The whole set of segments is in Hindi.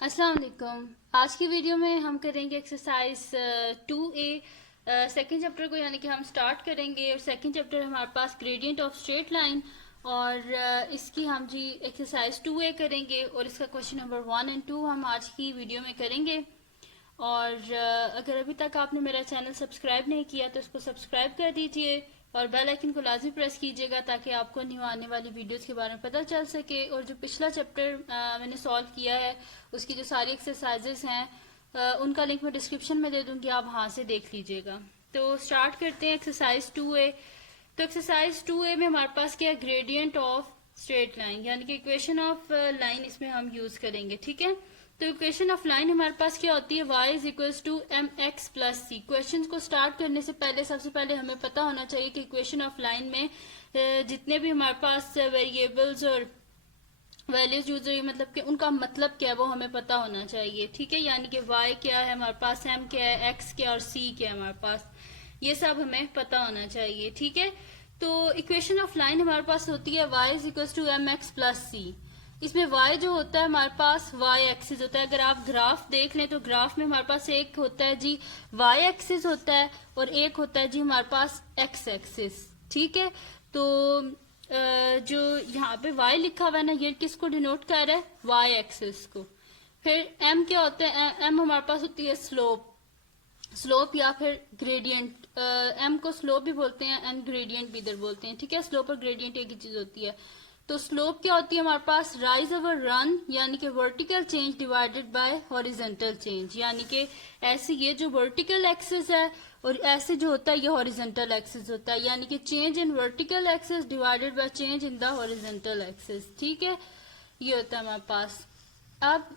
अस्सलाम वालेकुम। आज की वीडियो में हम करेंगे एक्सरसाइज 2A सेकेंड चैप्टर को, यानी कि हम स्टार्ट करेंगे। और सेकेंड चैप्टर हमारे पास ग्रेडियंट ऑफ स्ट्रेट लाइन, और इसकी हम जी एक्सरसाइज 2A करेंगे और इसका क्वेश्चन नंबर 1 और 2 हम आज की वीडियो में करेंगे। और अगर अभी तक आपने मेरा चैनल सब्सक्राइब नहीं किया तो उसको सब्सक्राइब कर दीजिए और बेल आइकन को लाजमी प्रेस कीजिएगा ताकि आपको न्यू आने वाली वीडियोस के बारे में पता चल सके। और जो पिछला चैप्टर मैंने सॉल्व किया है उसकी जो सारी एक्सरसाइजेस हैं उनका लिंक मैं डिस्क्रिप्शन में दे दूंगी, आप वहां से देख लीजिएगा। तो स्टार्ट करते हैं एक्सरसाइज 2A। तो एक्सरसाइज 2A में हमारे पास क्या है, ग्रेडियंट ऑफ स्ट्रेट लाइन, यानी कि इक्वेशन ऑफ लाइन इसमें हम यूज करेंगे। ठीक है, तो इक्वेशन ऑफ लाइन हमारे पास क्या होती है, y is equals to M X plus C. Question को स्टार्ट करने से पहले सबसे पहले हमें पता होना चाहिए कि इक्वेशन ऑफ लाइन में जितने भी हमारे पास वेरिएबल्स और वैल्यूज यूज हुई, मतलब कि उनका मतलब क्या है वो हमें पता होना चाहिए। ठीक है, यानी कि y क्या है हमारे पास, m क्या है, x क्या और c क्या है हमारे पास, ये सब हमें पता होना चाहिए। ठीक है, तो इक्वेशन ऑफ लाइन हमारे पास होती है y is equal to M X plus C. इसमें y जो होता है हमारे पास y एक्सिस होता है। अगर आप ग्राफ देख लें तो ग्राफ में हमारे पास एक होता है जी y एक्सिस होता है और एक होता है जी हमारे पास x एक्सिस। ठीक है, तो जो यहाँ पे y लिखा हुआ है ना, ये किसको डिनोट कर रहा है, y एक्सिस को। फिर m क्या होता है, m हमारे पास होती है स्लोप, स्लोप या फिर ग्रेडियंट। m को स्लोप भी बोलते हैं एंड ग्रेडियंट भी इधर बोलते हैं। ठीक है, स्लोप और ग्रेडियंट एक ही चीज होती है। तो स्लोप क्या होती है हमारे पास, राइज ओवर रन, यानी कि vertical change divided bye horizontal change, यानी कि ऐसे ये जो वर्टिकल एक्सिस है और ऐसे जो होता है ये हॉरिजेंटल एक्सिस होता है, यानी कि change in vertical axis divided by change in the horizontal axis. ठीक है, ये होता है हमारे पास। अब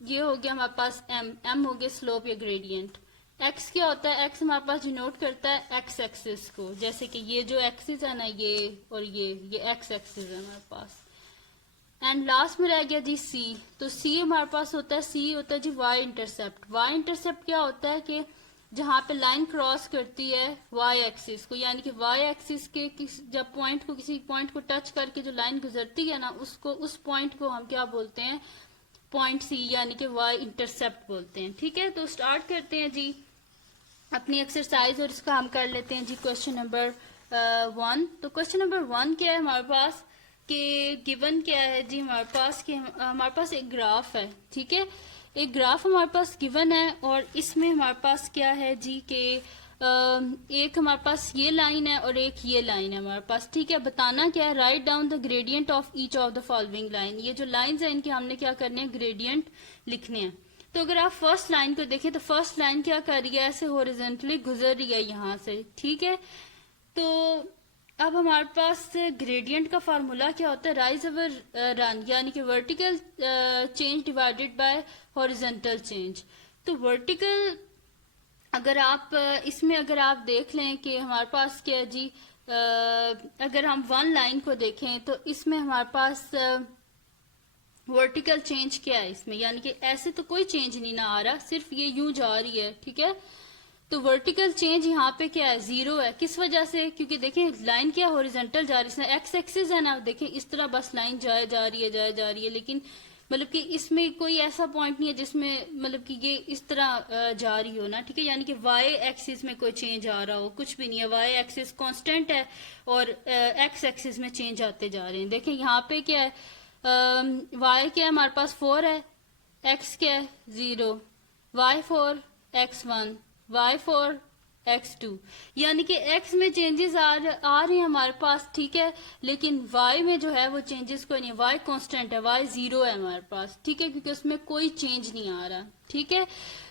ये हो गया हमारे पास एम हो गया स्लोप या ग्रेडियंट। एक्स क्या होता है, एक्स हमारे पास डिनोट करता है एक्स एक्सिस को, जैसे कि ये जो एक्सिस है ना, ये और ये एक्स एक्सिस है हमारे पास। एंड लास्ट में रह गया जी सी। तो सी हमारे पास होता है, सी होता है जी वाई इंटरसेप्ट। वाई इंटरसेप्ट क्या होता है कि जहां पे लाइन क्रॉस करती है वाई एक्सिस को, यानी कि वाई एक्सिस के जब पॉइंट को किसी पॉइंट को टच करके जो लाइन गुजरती है ना, उसको उस पॉइंट को हम क्या बोलते हैं, पॉइंट सी, यानी कि वाई इंटरसेप्ट बोलते हैं। ठीक है, तो स्टार्ट करते हैं जी अपनी एक्सरसाइज और इसका हम कर लेते हैं जी क्वेश्चन नंबर 1। तो क्वेश्चन नंबर 1 क्या है हमारे पास कि गिवन क्या है जी हमारे पास कि हमारे पास एक ग्राफ है। ठीक है, एक ग्राफ हमारे पास गिवन है और इसमें हमारे पास क्या है जी कि एक हमारे पास ये लाइन है और एक ये लाइन है हमारे पास। ठीक है, बताना क्या है, write down the gradient of each of the following line. ये जो लाइंस है इनके हमने क्या करने हैं, ग्रेडियंट लिखने हैं। तो अगर आप फर्स्ट लाइन को देखें तो फर्स्ट लाइन क्या कर रही है, ऐसे हॉरिजॉन्टली गुजर रही है यहाँ से। ठीक है, तो अब हमारे पास ग्रेडियंट का फार्मूला क्या होता है, राइज ओवर रन, यानी कि vertical change divided by horizontal change. तो वर्टिकल अगर आप इसमें अगर आप देख लें कि हमारे पास क्या है जी, अगर हम वन लाइन को देखें तो इसमें हमारे पास वर्टिकल चेंज क्या है इसमें, यानी कि ऐसे तो कोई चेंज नहीं ना आ रहा, सिर्फ ये यूं जा रही है। ठीक है, तो वर्टिकल चेंज यहाँ पे क्या है, जीरो है। किस वजह से, क्योंकि देखें लाइन क्या हॉरिजॉन्टल जा रही है, एक्स एक्सिस है ना, देखें इस तरह बस लाइन जाए जा रही है जाए जा रही है, लेकिन मतलब कि इसमें कोई ऐसा पॉइंट नहीं है जिसमें मतलब कि ये इस तरह जा रही हो ना। ठीक है, यानी कि वाई एक्सिस में कोई चेंज आ रहा हो, कुछ भी नहीं है, वाई एक्सिस कांस्टेंट है और एक्स एक्सिस में चेंज आते जा रहे हैं। देखें यहाँ पे क्या है, वाई क्या है हमारे पास 4 है, एक्स क्या है 0, y4 x1 y4 x2, यानी कि x में चेंजेस आ रहे हैं हमारे पास। ठीक है, लेकिन y में जो है वो चेंजेस कोई नहीं है, y कांस्टेंट है, y 0 है हमारे पास। ठीक है, क्योंकि उसमें कोई चेंज नहीं आ रहा। ठीक है,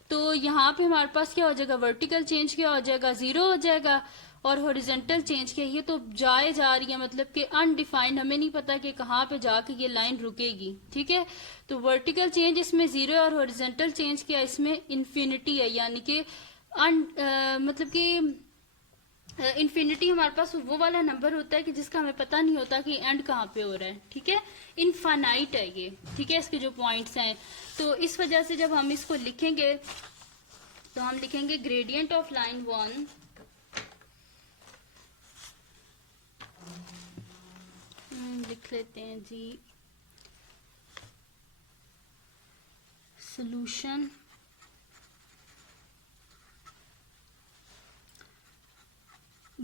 तो यहाँ पे हमारे पास क्या हो जाएगा, वर्टिकल चेंज क्या हो जाएगा, 0 हो जाएगा। और हॉरिजॉन्टल चेंज क्या है, ये तो जाए जा रही है, मतलब कि अनडिफाइंड, हमें नहीं पता कि कहाँ पे जाके ये लाइन रुकेगी। ठीक है, तो वर्टिकल चेंज इसमें 0 है और हॉरिजॉन्टल चेंज क्या है, इसमें इन्फिनिटी है, यानी कि मतलब कि इन्फिनिटी हमारे पास वो वाला नंबर होता है कि जिसका हमें पता नहीं होता कि एंड कहाँ पे हो रहा है। ठीक है, इनफाइनाइट है ये। ठीक है, इसके जो पॉइंट्स हैं, तो इस वजह से जब हम इसको लिखेंगे तो हम लिखेंगे ग्रेडियंट ऑफ लाइन 1 लिख लेते हैं जी, solution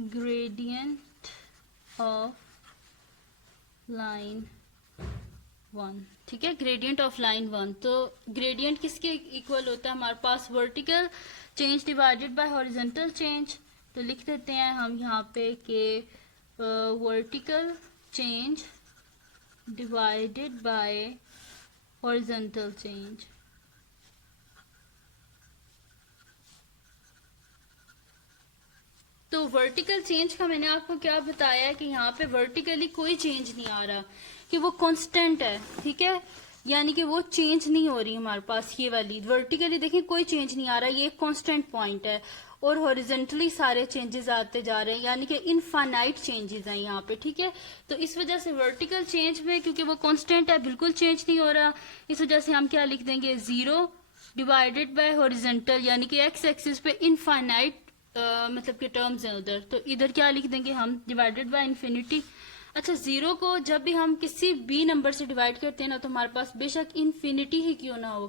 gradient of line 1। ठीक है, ग्रेडियंट ऑफ लाइन 1। तो ग्रेडियंट किसके इक्वल होता है हमारे पास? Vertical change divided by horizontal change. तो लिख देते हैं हम यहाँ पे कि vertical change divided by horizontal change. तो वर्टिकल चेंज का मैंने आपको क्या बताया है कि यहाँ पे वर्टिकली कोई चेंज नहीं आ रहा, कि वो कांस्टेंट है। ठीक है, यानी कि वो चेंज नहीं हो रही हमारे पास। ये वाली वर्टिकली देखिए कोई चेंज नहीं आ रहा, ये कांस्टेंट पॉइंट है। और हॉरिजॉन्टली सारे चेंजेस आते जा रहे हैं, यानी कि इनफाइनाइट चेंजेस हैं यहाँ पे। ठीक है, तो इस वजह से वर्टिकल चेंज में क्योंकि वो कांस्टेंट है, बिल्कुल चेंज नहीं हो रहा, इस वजह से हम क्या लिख देंगे? 0 डिवाइडेड बाय हॉरिजॉन्टल, यानी कि एक्स एक्सिस पे इनफाइनाइट मतलब के टर्म्स हैं उधर। तो इधर क्या लिख देंगे हम? Divided by infinity. अच्छा, 0 को जब भी हम किसी भी नंबर से डिवाइड करते हैं ना, तो हमारे पास बेशक इन्फिनिटी ही क्यों ना हो,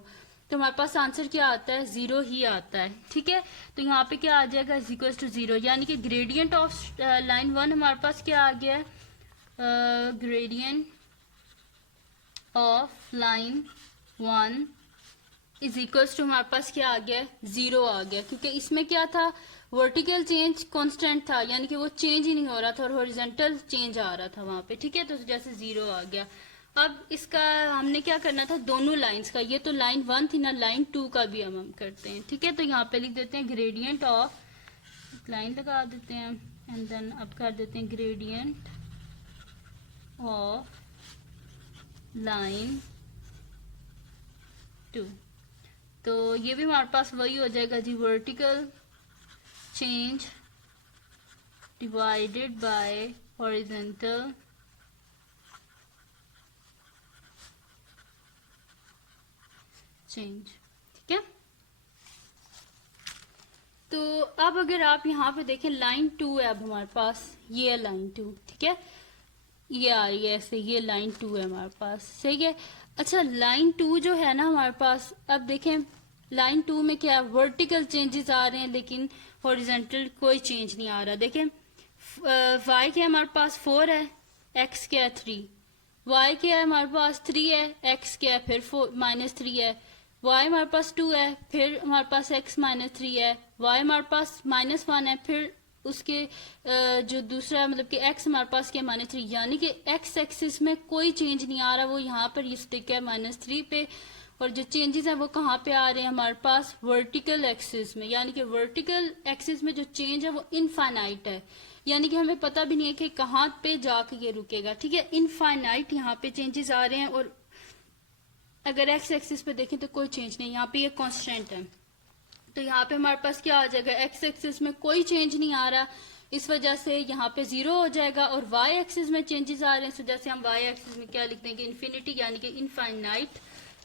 तो हमारे पास आंसर क्या आता है? 0 ही आता है। ठीक है, तो यहाँ पे क्या आ जाएगा? इक्वल टू 0, यानी कि ग्रेडियंट ऑफ लाइन 1 हमारे पास क्या आ गया है? Gradient of line 1 is equals to हमारे पास क्या आ गया? 0 आ गया, क्योंकि इसमें क्या था? वर्टिकल चेंज कांस्टेंट था, यानी कि वो चेंज ही नहीं हो रहा था, और हॉरिजॉन्टल चेंज आ रहा था वहां पे। ठीक है, तो जैसे 0 आ गया। अब इसका हमने क्या करना था? दोनों लाइंस का, ये तो लाइन 1 थी ना, लाइन 2 का भी हम करते हैं। ठीक है, तो यहाँ पे लिख देते हैं ग्रेडियंट ऑफ, लाइन लगा देते हैं एंड देन अब कर देते हैं ग्रेडियंट ऑफ लाइन 2। तो ये भी हमारे पास वही हो जाएगा जी, vertical change divided by horizontal change. ठीक है, तो अब अगर आप यहाँ पे देखें लाइन 2 है अब हमारे पास, ये है लाइन 2। ठीक है, ये आ रही है ऐसे, ये लाइन 2 है हमारे पास। सही है। अच्छा, लाइन 2 जो है ना हमारे पास, अब देखें लाइन 2 में क्या वर्टिकल चेंजेस आ रहे हैं, लेकिन हॉरिजॉन्टल कोई चेंज नहीं आ रहा। देखें वाई क्या है हमारे पास? 4 है, एक्स क्या है? 3। वाई क्या है हमारे पास? 3 है, एक्स क्या है? फिर -3 है। वाई हमारे पास 2 है, फिर हमारे पास x -3 है। वाई हमारे पास -1 है, फिर उसके जो दूसरा मतलब कि x हमारे पास क्या? -3, यानी कि x एक्सिस में कोई चेंज नहीं आ रहा, वो यहाँ पर ये स्टिक है -3 पे। और जो चेंजेस हैं वो कहाँ पे आ रहे हैं हमारे पास? वर्टिकल एक्सिस में, यानी कि वर्टिकल एक्सिस में जो चेंज है वो इनफाइनाइट है, यानी कि हमें पता भी नहीं है कि कहाँ पे जाके ये रुकेगा। ठीक है, इनफाइनाइट यहाँ पे चेंजेस आ रहे हैं। और अगर एक्स एक्सिस पे देखें तो कोई चेंज नहीं, यहाँ पे ये कांस्टेंट है। तो यहाँ पे हमारे पास क्या आ जाएगा? एक्स एक्सिस में कोई चेंज नहीं आ रहा, इस वजह से यहाँ पे 0 हो जाएगा। और वाई एक्सिस में चेंजेस आ रहे हैं, इस वजह से हम वाई एक्सिस में क्या लिख देंगे? इन्फिनिटी, यानी कि इनफाइनाइट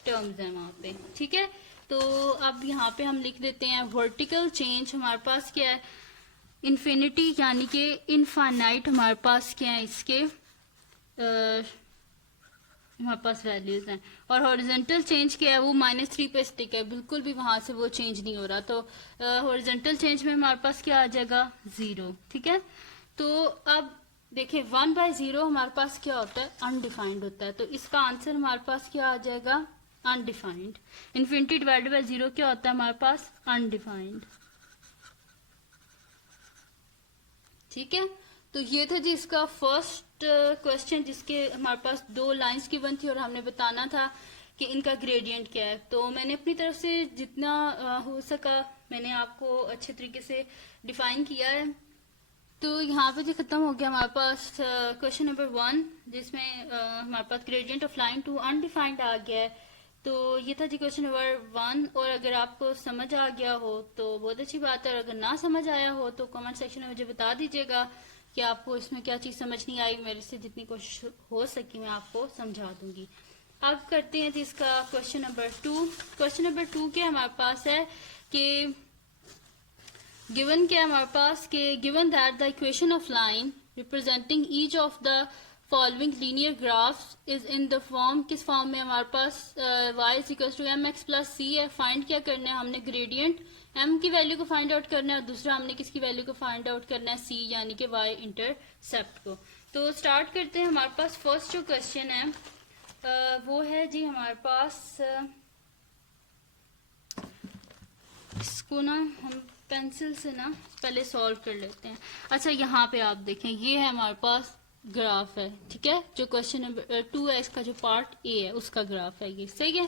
टर्म्स है वहां पे। ठीक है, तो अब यहाँ पे हम लिख देते हैं वर्टिकल चेंज हमारे पास क्या है? इन्फिनिटी, यानी कि इनफाइनाइट हमारे पास क्या है इसके हमारे पास वैल्यूज हैं। और हॉरिजॉन्टल चेंज क्या है? वो -3 पे स्टिक है, बिल्कुल भी वहां से वो चेंज नहीं हो रहा। तो हॉरिजॉन्टल चेंज में हमारे पास क्या आ जाएगा? 0। ठीक है, तो अब देखिए 1/0 हमारे पास क्या होता है? अनडिफाइंड होता है। तो इसका आंसर हमारे पास क्या आ जाएगा? अनडिफाइंड। इन्फिनिटी डिवाइडेड बाय 0 क्या होता है हमारे पास? अनडिफाइंड। ठीक है, तो ये था जी इसका फर्स्ट क्वेश्चन, जिसके हमारे पास 2 लाइंस गिवन थी और हमने बताना था कि इनका ग्रेडियंट क्या है। तो मैंने अपनी तरफ से जितना हो सका मैंने आपको अच्छे तरीके से डिफाइन किया है। तो यहाँ पे जी खत्म हो गया हमारे पास क्वेश्चन नंबर 1, जिसमें हमारे पास ग्रेडियंट ऑफ लाइन 2 अनडिफाइंड आ गया है। तो ये था जी क्वेश्चन नंबर 1। और अगर आपको समझ आ गया हो तो बहुत अच्छी बात है, और अगर ना समझ आया हो तो कमेंट सेक्शन में मुझे बता दीजिएगा कि आपको इसमें क्या चीज समझ नहीं आई। मेरे से जितनी कोशिश हो सकी मैं आपको समझा दूंगी। अब करते हैं जी इसका क्वेश्चन नंबर 2। क्वेश्चन नंबर 2 क्या हमारे पास है कि गिवन क्या है हमारे पास कि given that the equation of line representing each of the following linear graphs is in the form, किस फॉर्म में हमारे पास y is equal to M X plus C है। फाइंड क्या करना है, हमने ग्रेडियंट m की वैल्यू को फाइंड आउट करना है और दूसरा हमने किसकी वैल्यू को फाइंड आउट करना है, c यानी कि y इंटरसेप्ट को। तो स्टार्ट करते हैं। हमारे पास फर्स्ट जो क्वेश्चन है वो है जी हमारे पास इसको ना हम पेंसिल से ना पहले सॉल्व कर लेते हैं। अच्छा यहाँ पे आप देखें ये है हमारे पास ग्राफ है, ठीक है, जो क्वेश्चन नंबर 2 है इसका जो पार्ट ए है उसका ग्राफ है ये, सही है।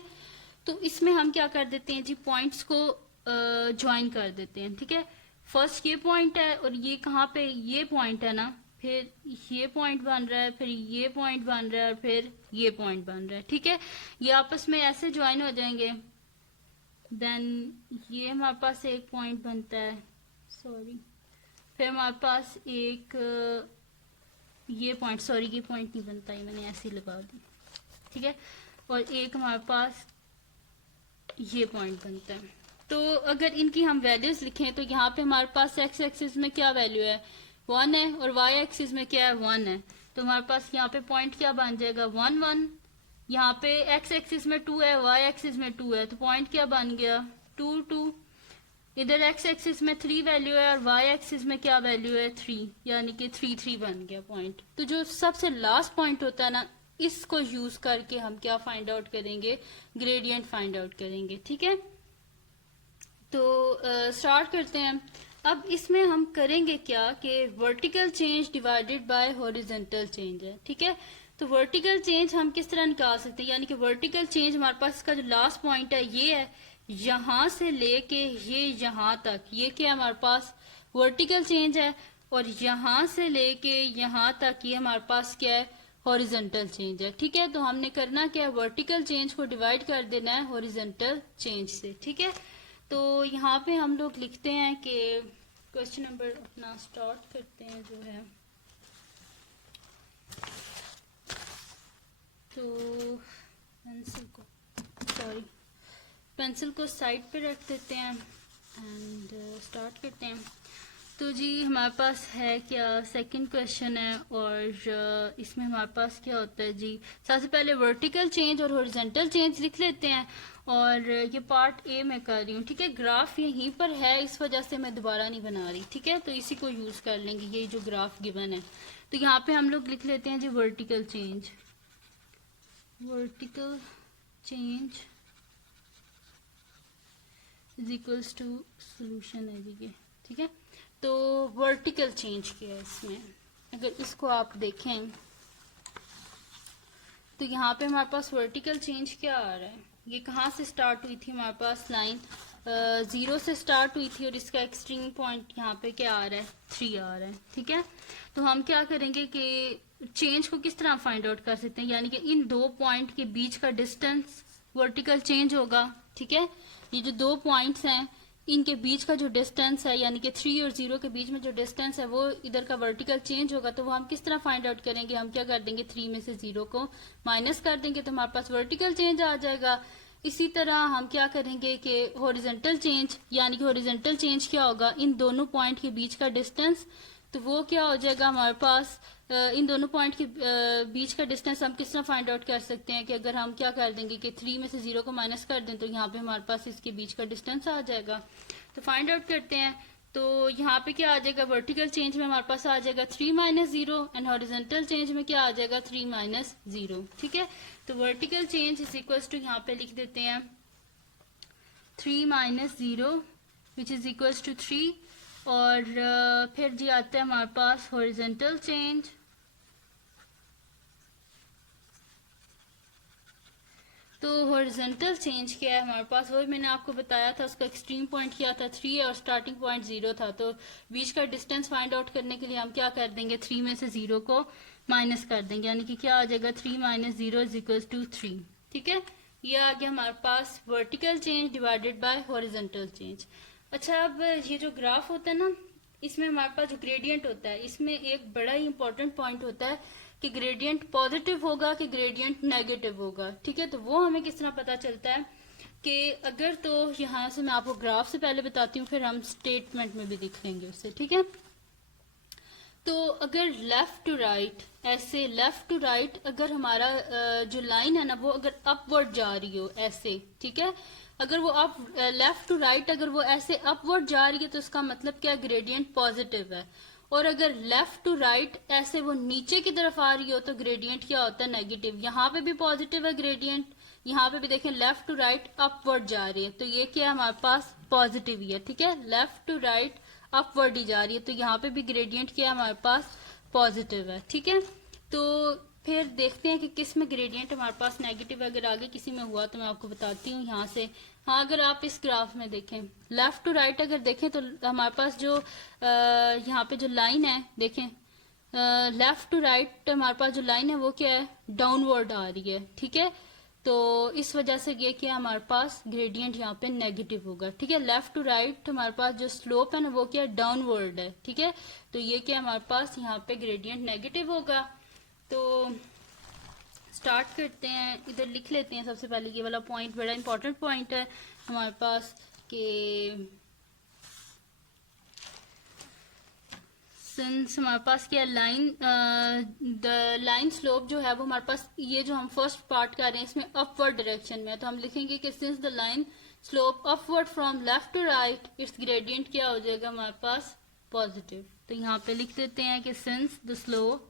तो इसमें हम क्या कर देते हैं जी, पॉइंट्स को ज्वाइन कर देते हैं, ठीक है। फर्स्ट ये पॉइंट है और ये कहाँ पे, ये पॉइंट है ना, फिर ये पॉइंट बन रहा है, फिर ये पॉइंट बन रहा है और फिर ये पॉइंट बन रहा है, ठीक है। ये आपस में ऐसे ज्वाइन हो जाएंगे, देन ये हमारे पास एक पॉइंट बनता है, सॉरी, फिर हमारे पास एक ये पॉइंट, सॉरी ये पॉइंट नहीं बनता, ये मैंने ऐसे ही लगा दी, ठीक है, और एक हमारे पास ये पॉइंट बनता है। तो अगर इनकी हम वैल्यूज लिखें तो यहाँ पे हमारे पास एक्स एक्सिस में क्या वैल्यू है, 1 है, और वाई एक्सिस में क्या है, 1 है। तो हमारे पास यहाँ पे पॉइंट क्या बन जाएगा, 1 1। यहाँ पे एक्स एक्सिस में 2 है, वाई एक्सिस में 2 है, तो पॉइंट क्या बन गया, 2 2। इधर एक्स एक्सिस में 3 वैल्यू है और वाई एक्सिस में क्या वैल्यू है, 3, यानी कि 3 3 बन गया पॉइंट। तो जो सबसे लास्ट पॉइंट होता है ना, इसको यूज करके हम क्या फाइंड आउट करेंगे, ग्रेडियंट फाइंड आउट करेंगे, ठीक है। तो स्टार्ट करते हैं। अब इसमें हम करेंगे क्या कि vertical change divided by horizontal change है, ठीक है। तो वर्टिकल चेंज हम किस तरह निकाल सकते हैं, यानी कि वर्टिकल चेंज हमारे पास इसका जो लास्ट पॉइंट है ये है, यहाँ से लेके ये यहाँ तक, ये क्या हमारे पास वर्टिकल चेंज है, और यहाँ से लेके यहाँ तक ये हमारे पास क्या है, हॉरिजॉन्टल चेंज है, ठीक है। तो हमने करना क्या है, वर्टिकल चेंज को डिवाइड कर देना है हॉरिजॉन्टल चेंज से, ठीक है। तो यहाँ पे हम लोग लिखते हैं कि क्वेश्चन नंबर अपना स्टार्ट करते हैं जो है, तो पेंसिल को साइड पे रख देते हैं एंड स्टार्ट करते हैं। तो जी हमारे पास है क्या, सेकंड क्वेश्चन है, और इसमें हमारे पास क्या होता है जी, सबसे पहले वर्टिकल चेंज और हॉरिजॉन्टल चेंज लिख लेते हैं, और ये पार्ट ए में कर रही हूँ, ठीक है। ग्राफ यहीं पर है, इस वजह से मैं दोबारा नहीं बना रही, ठीक है, तो इसी को यूज कर लेंगे, ये जो ग्राफ गिवन है। तो यहाँ पे हम लोग लिख लेते हैं जी vertical change, vertical change is equals to solution है जी ये, ठीक है। तो वर्टिकल चेंज क्या है इसमें, अगर इसको आप देखें तो यहाँ पे हमारे पास वर्टिकल चेंज क्या आ रहा है, ये कहाँ से स्टार्ट हुई थी, हमारे पास लाइन 0 से स्टार्ट हुई थी और इसका एक्सट्रीम पॉइंट यहाँ पे क्या आ रहा है, 3 आ रहा है, ठीक है। तो हम क्या करेंगे कि चेंज को किस तरह फाइंड आउट कर सकते हैं, यानी कि इन दो पॉइंट के बीच का डिस्टेंस वर्टिकल चेंज होगा, ठीक है। ये जो दो पॉइंट्स हैं इनके बीच का जो डिस्टेंस है, यानी कि 3 और 0 के बीच में जो डिस्टेंस है वो इधर का वर्टिकल चेंज होगा। तो वो हम किस तरह फाइंड आउट करेंगे, हम क्या कर देंगे, 3 में से 0 को माइनस कर देंगे तो हमारे पास वर्टिकल चेंज आ जाएगा। इसी तरह हम क्या करेंगे कि हॉरिजॉन्टल चेंज, यानी कि हॉरिजॉन्टल चेंज क्या होगा, इन दोनों पॉइंट के बीच का डिस्टेंस, तो वो क्या हो जाएगा हमारे पास, इन दोनों पॉइंट के बीच का डिस्टेंस हम किस तरह फाइंड आउट कर सकते हैं कि अगर हम क्या कर देंगे कि 3 में से 0 को माइनस कर दें तो यहाँ पे हमारे पास इसके बीच का डिस्टेंस आ जाएगा। तो फाइंड आउट करते हैं। तो यहाँ पे क्या आ जाएगा, वर्टिकल चेंज में हमारे पास आ जाएगा 3 माइनस 0 एंड हॉरिजॉन्टल चेंज में क्या आ जाएगा, 3 माइनस 0, ठीक है। तो vertical change is equal to यहाँ पे लिख देते हैं 3 minus 0 which is equal to 3, और फिर जी आता है हमारे पास हॉरिजॉन्टल चेंज, तो हॉरिजॉन्टल चेंज क्या है हमारे पास, वही मैंने आपको बताया था, उसका एक्सट्रीम पॉइंट क्या था, 3 है और स्टार्टिंग पॉइंट 0 था। तो बीच का डिस्टेंस फाइंड आउट करने के लिए हम क्या कर देंगे, 3 में से 0 को माइनस कर देंगे, यानी कि क्या आ जाएगा, 3 माइनस 0 इज इक्वल टू 3, ठीक है। ये आ गया हमारे पास vertical change divided by horizontal change. अच्छा, अब ये जो ग्राफ होता है ना, इसमें हमारे पास जो ग्रेडियंट होता है, इसमें एक बड़ा ही इंपॉर्टेंट पॉइंट होता है कि ग्रेडियंट पॉजिटिव होगा कि ग्रेडियंट नेगेटिव होगा, ठीक है। तो वो हमें किस तरह पता चलता है कि अगर, तो यहाँ से मैं आपको ग्राफ से पहले बताती हूँ, फिर हम स्टेटमेंट में भी दिख लेंगे उससे, ठीक है। तो अगर लेफ्ट टू राइट, ऐसे लेफ्ट टू राइट अगर हमारा जो लाइन है ना वो अगर अपवर्ड जा रही हो ऐसे, ठीक है, अगर वो अप लेफ्ट टू राइट अगर वो ऐसे अपवर्ड जा रही है तो इसका मतलब क्या, ग्रेडियंट पॉजिटिव है। और अगर लेफ्ट टू राइट ऐसे वो नीचे की तरफ आ रही हो तो ग्रेडियंट क्या होता है, नेगेटिव। यहाँ पे भी पॉजिटिव है ग्रेडियंट, यहाँ पे भी देखें लेफ्ट टू राइट अपवर्ड जा रही है, तो ये क्या है हमारे पास, पॉजिटिव ही है, ठीक है, लेफ्ट टू राइट अपवर्ड ही जा रही है, तो यहाँ पे भी ग्रेडियंट क्या है हमारे पास, पॉजिटिव है, ठीक है। तो फिर देखते हैं कि किस में ग्रेडियंट हमारे पास नेगेटिव है। अगर आगे किसी में हुआ तो मैं आपको बताती हूँ यहाँ से। हाँ, अगर आप इस ग्राफ में देखें लेफ्ट टू राइट अगर देखें तो हमारे पास जो यहाँ पे जो लाइन है देखें, लेफ्ट टू राइट हमारे पास जो लाइन है वो क्या है, डाउनवर्ड आ रही है, ठीक है। तो इस वजह से ये क्या हमारे पास ग्रेडियंट यहाँ पे नेगेटिव होगा, ठीक है। लेफ्ट टू राइट हमारे पास जो स्लोप है ना वो क्या है, डाउनवर्ड है, ठीक है। तो ये क्या हमारे पास यहाँ पे ग्रेडियंट नेगेटिव होगा। तो स्टार्ट करते हैं, इधर लिख लेते हैं सबसे पहले ये वाला पॉइंट, बड़ा इंपॉर्टेंट पॉइंट है हमारे पास कि सिंस हमारे पास क्या लाइन, द लाइन स्लोप जो है वो हमारे पास, ये जो हम फर्स्ट पार्ट कर रहे हैं इसमें अपवर्ड डायरेक्शन में है, तो हम लिखेंगे कि since the line slope upward from left to right it's gradient क्या हो जाएगा हमारे पास, पॉजिटिव। तो यहाँ पे लिख देते हैं कि since the slope,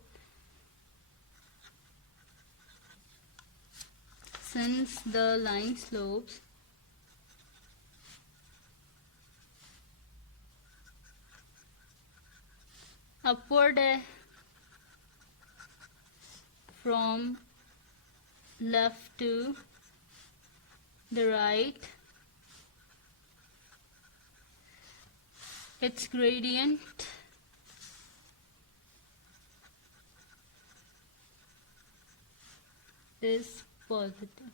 since the line slopes upward है from left to the right, its gradient is positive,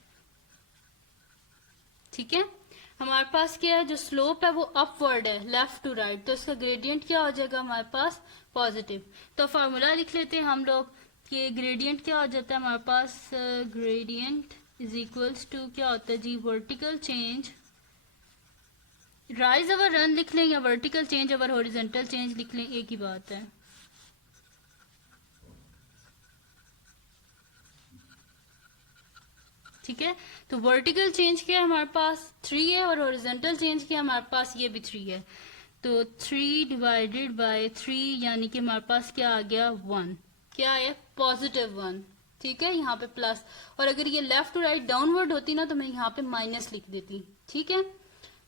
ठीक है। हमारे पास क्या है, जो स्लोप है वो अपवर्ड है लेफ्ट टू राइट, तो इसका ग्रेडियंट क्या हो जाएगा हमारे पास, पॉजिटिव। तो फार्मूला लिख लेते हैं हम लोग कि ग्रेडियंट क्या हो जाता है हमारे पास, ग्रेडियंट इज इक्वल्स टू क्या होता है जी, vertical change, rise over run लिख लें या vertical change over horizontal change लिख लें, एक ही बात है, ठीक है। तो वर्टिकल चेंज क्या है हमारे पास 3 है और हॉरिजॉन्टल चेंज क्या है हमारे पास, ये भी 3 है। तो 3 डिवाइडेड बाय 3 यानी कि हमारे पास क्या आ गया, 1, क्या है, पॉजिटिव 1, ठीक है, यहाँ पे प्लस। और अगर ये लेफ्ट टू राइट डाउनवर्ड होती ना तो मैं यहाँ पे माइनस लिख देती, ठीक है।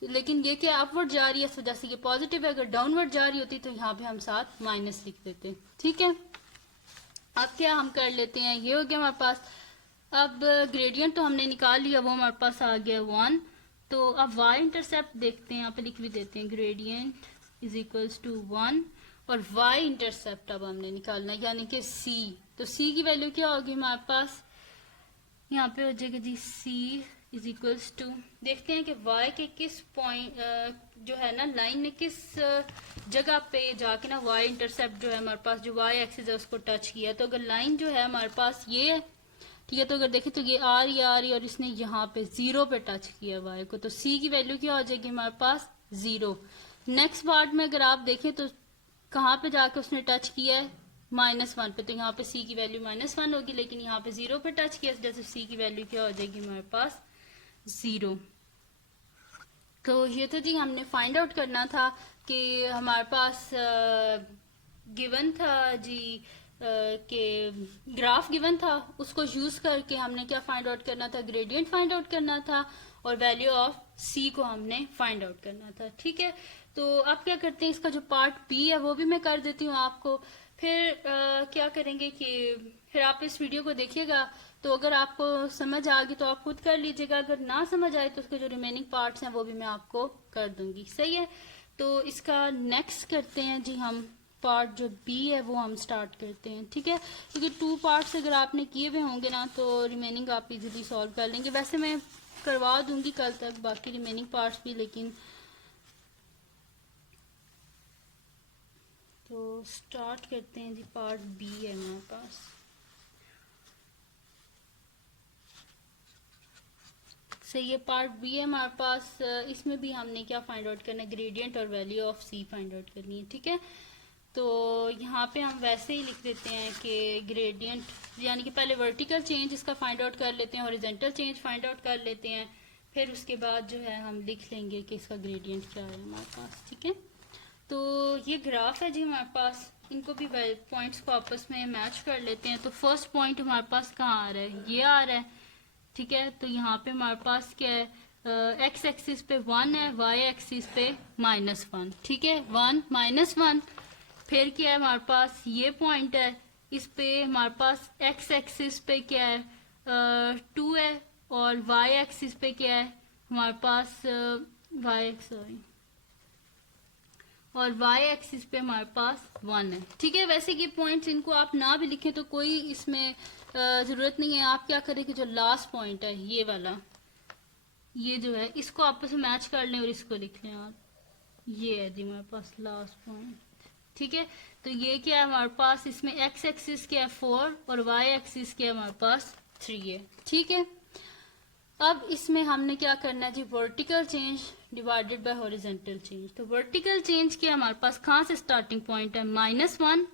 लेकिन ये क्या अपवर्ड जा रही है इस वजह से ये पॉजिटिव है, अगर डाउनवर्ड जा रही होती तो यहाँ पे हम साथ माइनस लिख देते, ठीक है। अब क्या हम कर लेते हैं, ये हो गया हमारे पास। अब ग्रेडियंट तो हमने निकाल लिया, वो हमारे पास आ गया 1। तो अब y इंटरसेप्ट देखते हैं, यहाँ पे लिख भी देते हैं, ग्रेडियंट इज इक्वल्स टू 1 और y इंटरसेप्ट अब हमने निकालना है यानी कि c। तो c की वैल्यू क्या होगी हमारे पास, यहाँ पे हो जाएगा जी c इज इक्वल्स टू, देखते हैं कि y के किस पॉइंट जो है ना लाइन ने किस जगह पे जाके ना y इंटरसेप्ट जो है हमारे पास, जो y एक्सिस है उसको टच किया। तो अगर लाइन जो है हमारे पास ये है, ठीक है, तो अगर देखें तो ये आ रही और इसने यहाँ पे 0 पे टच किया y को, तो c की वैल्यू क्या हो जाएगी हमारे पास, 0। नेक्स्ट पार्ट में अगर आप देखें तो कहाँ पे जाके उसने टच किया है, -1 पे, तो यहाँ पे c की वैल्यू -1 होगी, लेकिन यहाँ पे 0 पे टच किया जैसे c की वैल्यू क्या हो जाएगी हमारे पास, 0। तो ये तो जी हमने फाइंड आउट करना था कि हमारे पास गिवन था जी के ग्राफ गिवन था, उसको यूज करके हमने क्या फाइंड आउट करना था, ग्रेडियंट फाइंड आउट करना था और वैल्यू ऑफ c को हमने फाइंड आउट करना था, ठीक है। तो अब क्या करते हैं, इसका जो पार्ट b है वो भी मैं कर देती हूँ आपको। फिर क्या करेंगे कि फिर आप इस वीडियो को देखिएगा, तो अगर आपको समझ आ गई तो आप खुद कर लीजिएगा, अगर ना समझ आए तो उसके जो रिमेनिंग पार्ट्स हैं वो भी मैं आपको कर दूंगी, सही है। तो इसका नेक्स्ट करते हैं जी हम, पार्ट जो बी है वो हम स्टार्ट करते हैं, ठीक है। क्योंकि 2 पार्ट्स अगर आपने किए हुए होंगे ना तो रिमेनिंग आप इजीली सॉल्व कर लेंगे। वैसे मैं करवा दूंगी कल तक बाकी रिमेनिंग पार्ट्स भी, लेकिन तो स्टार्ट करते हैं जी, पार्ट बी है हमारे पास। सही है, पार्ट बी है हमारे पास। इसमें भी हमने क्या फाइंड आउट करना है, ग्रेडियंट और value of C find out करनी है, ठीक है। तो यहाँ पे हम वैसे ही लिख देते हैं कि ग्रेडियंट, यानी कि पहले वर्टिकल चेंज इसका फाइंड आउट कर लेते हैं, हॉरिजॉन्टल चेंज फाइंड आउट कर लेते हैं, फिर उसके बाद जो है हम लिख लेंगे कि इसका ग्रेडियंट क्या है हमारे पास। ठीक है, तो ये ग्राफ है जी हमारे पास, इनको भी पॉइंट्स को आपस में मैच कर लेते हैं। तो फर्स्ट पॉइंट हमारे पास कहाँ आ रहा है, ये आ रहा है। ठीक है, तो यहाँ पे हमारे पास क्या है, एक्स एक्सिस पे 1 है, वाई एक्सिस पे -1। ठीक है, 1 -1। फिर क्या है हमारे पास, ये पॉइंट है, इस पे हमारे पास एक्स एक्सिस पे क्या है 2 है, और वाई एक्सिस पे क्या है हमारे पास और वाई एक्सिस पे हमारे पास 1 है। ठीक है, वैसे ये पॉइंट्स इनको आप ना भी लिखें तो कोई इसमें जरूरत नहीं है। आप क्या करें कि जो लास्ट पॉइंट है ये वाला, ये जो है इसको आपस में मैच कर लें और इसको लिख लें आप। ये है जी हमारे पास लास्ट पॉइंट। ठीक है, तो ये क्या है हमारे पास, इसमें एक्स एक्सिस क्या है 4 और वाई एक्सिस क्या है हमारे पास 3 है। ठीक है, अब इसमें हमने क्या करना है जी, vertical change divided by horizontal change. तो वर्टिकल चेंज क्या है हमारे पास, कहाँ से स्टार्टिंग पॉइंट है -1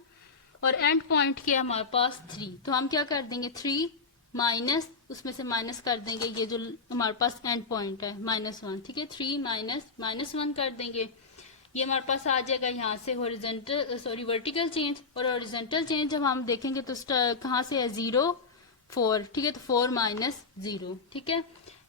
और एंड पॉइंट क्या है हमारे पास 3। तो हम क्या कर देंगे 3 माइनस, उसमें से माइनस कर देंगे ये जो हमारे पास एंड पॉइंट है -1। ठीक है, 3 -1 कर देंगे, ये हमारे पास आ जाएगा यहाँ से वर्टिकल चेंज। और हॉरिजॉन्टल चेंज जब हम देखेंगे तो कहाँ से है 0 4। ठीक है, तो 4 -0। ठीक है,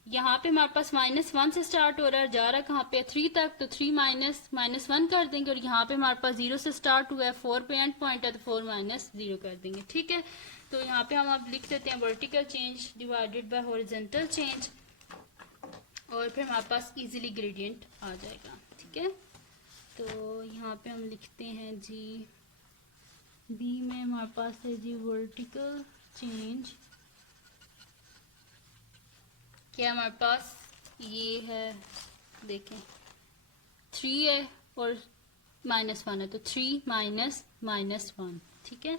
यहाँ पे हमारे पास -1 से स्टार्ट हो रहा है, जा रहा है कहाँ पे 3 तक, तो 3 -1 कर देंगे। और यहाँ पे हमारे पास 0 से स्टार्ट हुआ है, 4 पे एंड पॉइंट है, तो 4 -0 कर देंगे। ठीक है, तो यहाँ पे हम अब लिख देते हैं vertical change divided by horizontal change, और फिर हमारे पास इजीली ग्रेडियंट आ जाएगा। ठीक है, तो यहाँ पे हम लिखते हैं जी बी में हमारे पास है जी वर्टिकल चेंज, क्या हमारे पास ये है, देखें 3 है और -1 है, तो 3 -1। ठीक है,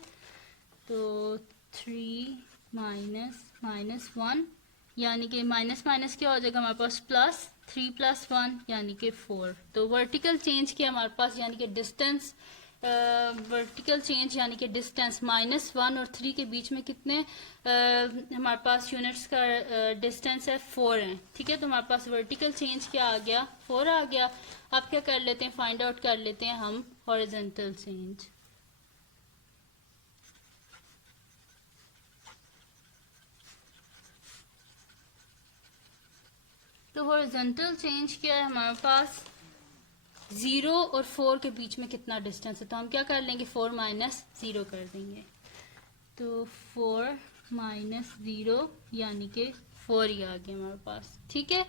तो 3 -1 यानी कि माइनस क्या हो जाएगा हमारे पास प्लस, 3 + 1 यानी कि 4। तो वर्टिकल चेंज क्या हमारे पास, यानी कि डिस्टेंस, वर्टिकल चेंज यानी कि डिस्टेंस -1 और 3 के बीच में कितने हमारे पास यूनिट्स का डिस्टेंस है 4 है। ठीक है, तो हमारे पास वर्टिकल चेंज क्या आ गया 4 आ गया। अब क्या कर लेते हैं, फाइंड आउट कर लेते हैं हम हॉरिजॉन्टल चेंज। तो हॉरिजॉन्टल चेंज क्या है हमारे पास, 0 और 4 के बीच में कितना डिस्टेंस है, तो हम क्या कर लेंगे 4 -0 कर देंगे। तो 4 -0 यानी कि 4 ही आ गया हमारे पास। ठीक है,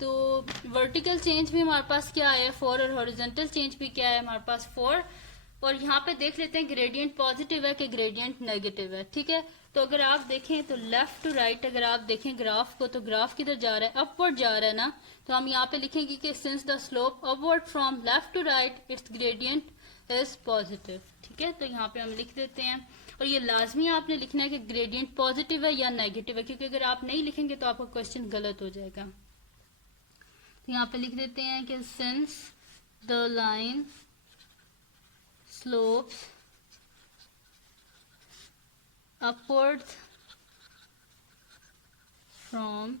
तो वर्टिकल चेंज भी हमारे पास क्या है 4 और हॉरिजॉन्टल चेंज भी क्या है हमारे पास 4। और यहाँ पे देख लेते हैं ग्रेडियंट पॉजिटिव है कि ग्रेडियंट नेगेटिव है। ठीक है, तो अगर आप देखें तो लेफ्ट टू राइट अगर आप देखें ग्राफ को, तो ग्राफ किधर जा रहा है, अपवर्ड जा रहा है ना। तो हम यहाँ पे लिखेंगे कि since the slope upward from left to right it's gradient is positive. ठीक है, तो यहाँ पे हम लिख देते हैं, और ये लाजमी आपने लिखना है कि ग्रेडियंट पॉजिटिव है या नेगेटिव है, क्योंकि अगर आप नहीं लिखेंगे तो आपका क्वेश्चन गलत हो जाएगा। तो यहाँ पे लिख देते हैं कि since the line slopes upwards from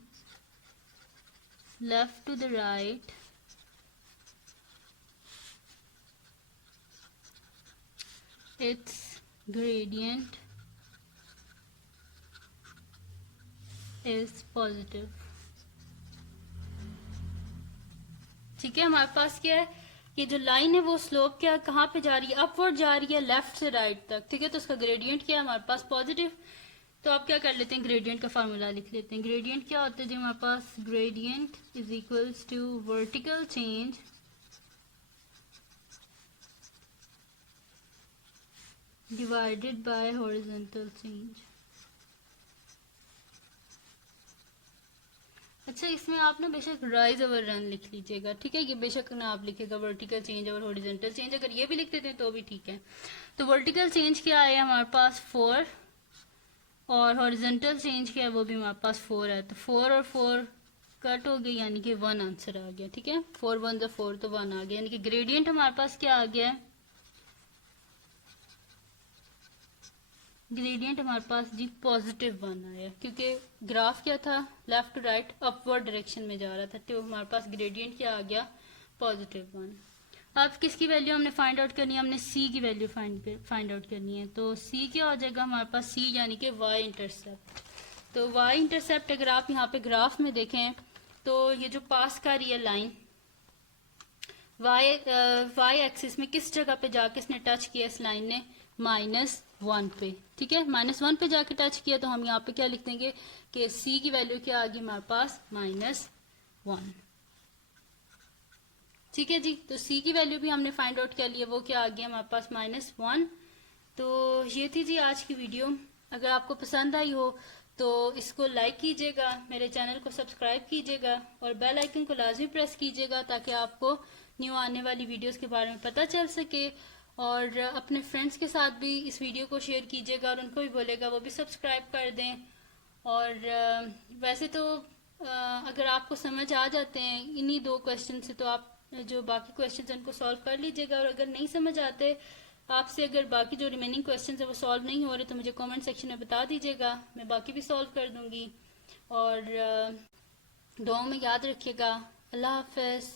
left to the right its gradient is positive। ठीक है, हमारे पास क्या है, ये जो लाइन है वो स्लोप क्या कहाँ पे जा रही है, अपवर्ड जा रही है लेफ्ट से राइट तक। ठीक है, तो उसका ग्रेडियंट क्या है हमारे पास पॉजिटिव। तो आप क्या कर लेते हैं, ग्रेडियंट का फार्मूला लिख लेते हैं। ग्रेडियंट क्या होता है जी हमारे पास, gradient is equals to vertical change divided by horizontal change. अच्छा, इसमें आप ना बेशक राइज ओवर रन लिख लीजिएगा। ठीक है, ये बेशक ना आप लिखेगा वर्टिकल चेंज और हॉरिजॉन्टल चेंज, अगर ये भी लिख देते हैं तो भी ठीक है। तो वर्टिकल चेंज क्या है हमारे पास 4 और हॉरिजॉन्टल चेंज क्या है वो भी हमारे पास 4 है। तो 4 और 4 कट हो गया यानी कि 1 आंसर आ गया। ठीक है, 4 1 4 तो 1 आ गया, यानी कि ग्रेडियंट हमारे पास क्या आ गया है ग्रेडियंट हमारे पास जी +1 आया, क्योंकि ग्राफ क्या था, left to right upward direction में जा रहा था, तो हमारे पास ग्रेडियंट क्या आ गया, +1। अब किसकी वैल्यू हमने फाइंड आउट करनी है, हमने सी की वैल्यू फाइंड आउट करनी है। तो सी क्या हो जाएगा हमारे पास, सी यानी कि वाई इंटरसेप्ट। तो वाई इंटरसेप्ट अगर आप यहाँ पे ग्राफ में देखें तो ये जो पास कर रही है लाइन वाई एक्सिस में किस जगह पे जाके इसने टच किया इस लाइन ने, -1 पे। ठीक है, -1 पे जाके टच किया, तो हम यहाँ पे क्या लिख देंगे कि सी की वैल्यू क्या आ गई हमारे पास, -1। ठीक है जी, तो सी की वैल्यू भी हमने फाइंड आउट कर लिया, वो क्या आ गया हमारे पास, -1। तो ये थी जी आज की वीडियो। अगर आपको पसंद आई हो तो इसको लाइक कीजिएगा, मेरे चैनल को सब्सक्राइब कीजिएगा और बेल आइकन को लाजमी प्रेस कीजिएगा ताकि आपको न्यू आने वाली वीडियोस के बारे में पता चल सके। और अपने फ्रेंड्स के साथ भी इस वीडियो को शेयर कीजिएगा और उनको भी बोलेगा वो भी सब्सक्राइब कर दें। और वैसे तो अगर आपको समझ आ जाते हैं इन्हीं 2 क्वेश्चन से तो आप जो बाकी क्वेश्चंस हैं उनको सॉल्व कर लीजिएगा। और अगर नहीं समझ आते आपसे, अगर बाकी जो रिमेनिंग क्वेश्चंस है वो सॉल्व नहीं हो रहे, तो मुझे कमेंट सेक्शन में बता दीजिएगा, मैं बाकी भी सॉल्व कर दूंगी। और दुआओं में याद रखिएगा। अल्लाह हाफ़िज़।